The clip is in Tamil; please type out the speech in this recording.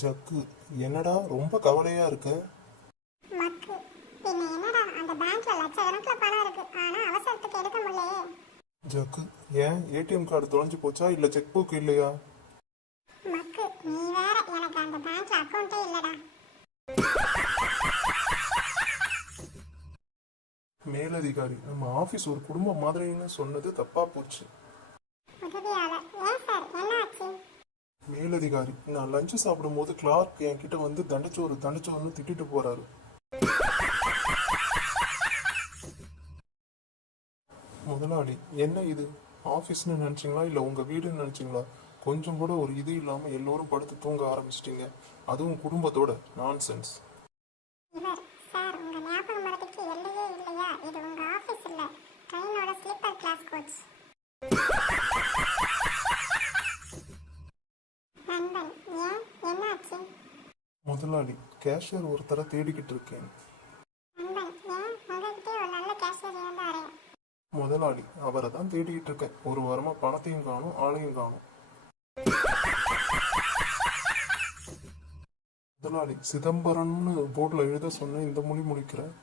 ஜக்கு, என்னடா ரொம்ப கவலையா இருக்க? மக்கு பின்ன என்னடா அந்த பேங்க்ல லட்சக்கணக்கில் பணம் இருக்கு ஆனா அவசரத்துக்கு எடுக்க முடியலையே. ஜக்கு, ஏன் ஏடிஎம் கார்டு தொலைஞ்சு போச்சா இல்ல செக் புக் இல்லையா? மக்கு நீ வேற, எனக்கு அந்த பேங்க்ல அக்கௌண்ட்டே இல்லடா. மேலதிகாரி நம்ம ஆபீஸ் ஒரு குடும்பம் மாதிரின்னு சொன்னது தப்பா போச்சு. உதவியாளர் ஏன் சார் என்ன ஆச்சு? மேலதிகாரி, நான் லஞ்ச் சாப்பிடும் போது கிளார்க் என்கிட்ட வந்து தண்டச்சோறுன்னு திட்டிட்டு போறாரு. முதலாளி, என்ன இது? ஆபீஸ்னு நினைச்சீங்களா இல்ல உங்க வீடுன்னு நினைச்சீங்களா? கொஞ்சம் கூட ஒரு இது இல்லாம எல்லோரும் படுத்து தூங்க ஆரம்பிச்சிட்டீங்க, அதுவும் குடும்பத்தோட. நான்சென்ஸ். இவர் சார் உங்க ஞாபக மரத்துக்கு எல்லையே இல்லையா? இது உங்க ஆபீஸ் இல்ல, ட்ரெயினோட ஸ்லீப்பர் கிளாஸ் கோச். நண்பன் ஏன் என்ன ஆச்சு? முதலாளி, கேஷியர் ஒருத்தரை தேடிக்கிட்டு இருக்கேன். நண்பன் ஏன் உங்ககிட்டே ஒரு நல்ல கேஷியர் இருந்தாரே? முதலாளி, அவரை தான் தேடிக்கிட்டு இருக்கேன். ஒரு வாரமா பணத்தையும் காணும் ஆளையும் காணும். முதலாளி, சிதம்பரம்னு போர்டில் எழுத சொன்ன இந்த மொழி முடிக்கிறேன்.